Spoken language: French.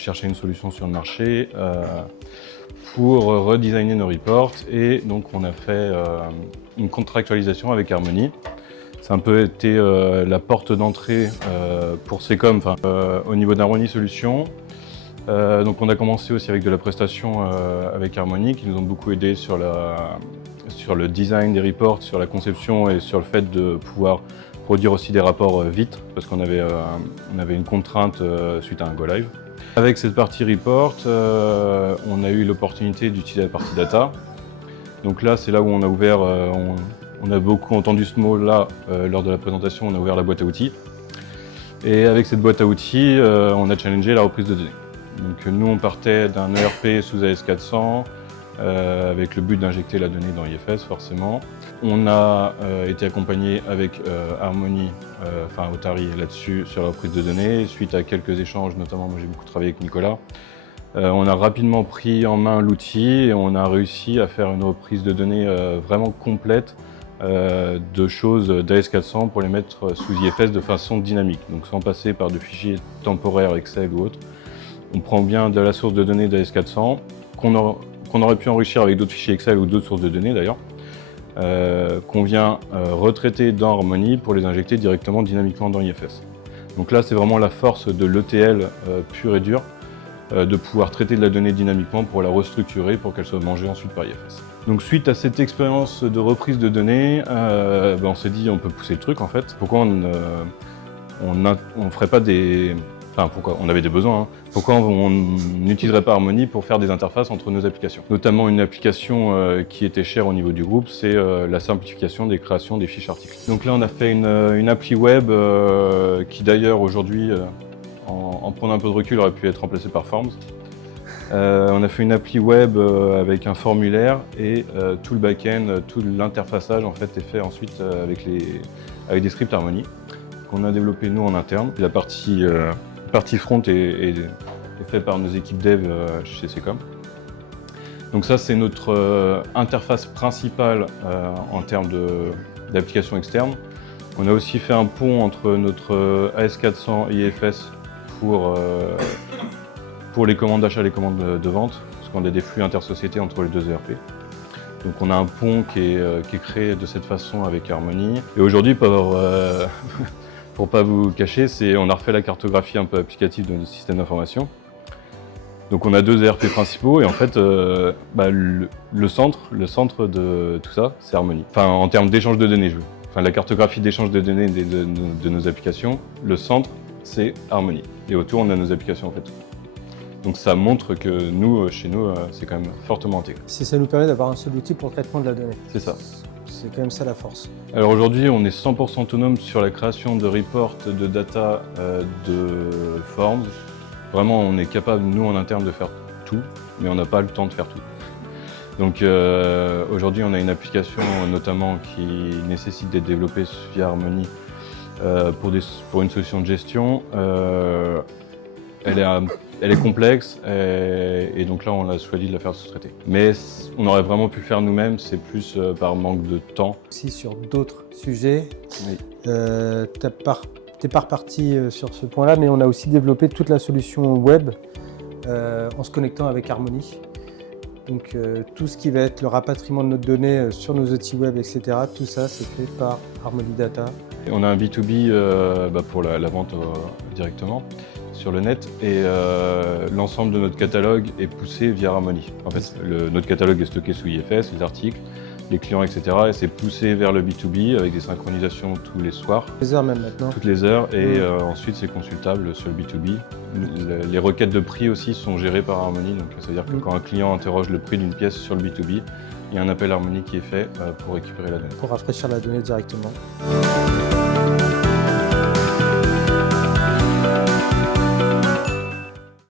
cherché une solution sur le marché pour redesigner nos reports et donc on a fait une contractualisation avec Harmony. Ça a un peu été la porte d'entrée pour Secom au niveau d'Harmony Solutions. Donc on a commencé aussi avec de la prestation avec Harmony qui nous ont beaucoup aidé sur le design des reports, sur la conception et sur le fait de pouvoir produire aussi des rapports vite parce qu'on avait une contrainte suite à un go live. Avec cette partie report, on a eu l'opportunité d'utiliser la partie data. Donc là, c'est là où on a ouvert, on a beaucoup entendu ce mot-là lors de la présentation, on a ouvert la boîte à outils. Et avec cette boîte à outils, on a challengé la reprise de données. Donc nous, on partait d'un ERP sous AS400 avec le but d'injecter la donnée dans IFS, forcément. On a été accompagné avec Harmony, Otari là-dessus, sur la reprise de données. Suite à quelques échanges, notamment, moi j'ai beaucoup travaillé avec Nicolas, on a rapidement pris en main l'outil et on a réussi à faire une reprise de données vraiment complète de choses d'AS400 pour les mettre sous IFS de façon dynamique, donc sans passer par de fichiers temporaires Excel ou autres. On prend bien de la source de données d'AS400 qu'on aurait pu enrichir avec d'autres fichiers Excel ou d'autres sources de données d'ailleurs, qu'on vient retraiter dans Harmony pour les injecter directement dynamiquement dans IFS. Donc là, c'est vraiment la force de l'ETL pure et dure, de pouvoir traiter de la donnée dynamiquement pour la restructurer pour qu'elle soit mangée ensuite par IFS. Donc suite à cette expérience de reprise de données, on s'est dit on peut pousser le truc en fait. Pourquoi on ferait pas des... Enfin, pourquoi on avait des besoins, hein. Pourquoi on n'utiliserait pas Harmony pour faire des interfaces entre nos applications? Notamment une application qui était chère au niveau du groupe, c'est la simplification des créations des fiches articles. Donc là on a fait une appli web qui d'ailleurs aujourd'hui, en prenant un peu de recul, aurait pu être remplacée par Forms. On a fait une appli web avec un formulaire et tout le back-end, tout l'interfaçage en fait est fait ensuite avec des scripts Harmony qu'on a développé nous en interne. La partie front est faite par nos équipes dev chez Secom. Donc ça c'est notre interface principale en termes d'application externe. On a aussi fait un pont entre notre AS400 et IFS pour les commandes d'achat et les commandes de vente, parce qu'on a des flux intersociétés entre les deux ERP. Donc on a un pont qui est créé de cette façon avec Harmony. Et aujourd'hui, pour pas vous cacher, on a refait la cartographie un peu applicative de notre système d'information. Donc on a deux ERP principaux et en fait, le centre de tout ça, c'est Harmony. Enfin, en termes d'échange de données, la cartographie d'échange de données de nos applications, le centre, c'est Harmony. Et autour, on a nos applications en fait. Donc ça montre que nous, chez nous, c'est quand même fortement intégré. Ça nous permet d'avoir un seul outil pour le traitement de la donnée. C'est ça. C'est quand même ça la force. Alors aujourd'hui, on est 100% autonome sur la création de reports, de data, de forms. Vraiment, on est capable, nous, en interne, de faire tout, mais on n'a pas le temps de faire tout. Donc aujourd'hui, on a une application notamment qui nécessite d'être développée via Harmony pour une solution de gestion. Elle est complexe et donc là on a choisi de la faire sous-traiter. Mais on aurait vraiment pu le faire nous-mêmes, c'est plus par manque de temps. Aussi sur d'autres sujets, oui. T'es pas reparti sur ce point-là, mais on a aussi développé toute la solution web en se connectant avec Harmony. Donc tout ce qui va être le rapatriement de nos données sur nos outils web, etc., tout ça c'est fait par Harmony Data. Et on a un B2B pour la vente directement sur le net et l'ensemble de notre catalogue est poussé via Harmony. En fait, notre catalogue est stocké sous IFS, les articles, les clients, etc. Et c'est poussé vers le B2B avec des synchronisations tous les soirs. Les heures même maintenant. Toutes les heures et ensuite c'est consultable sur le B2B. Les requêtes de prix aussi sont gérées par Harmony, donc c'est-à-dire que quand un client interroge le prix d'une pièce sur le B2B, il y a un appel Harmony qui est fait pour récupérer la donnée. Pour rafraîchir la donnée directement.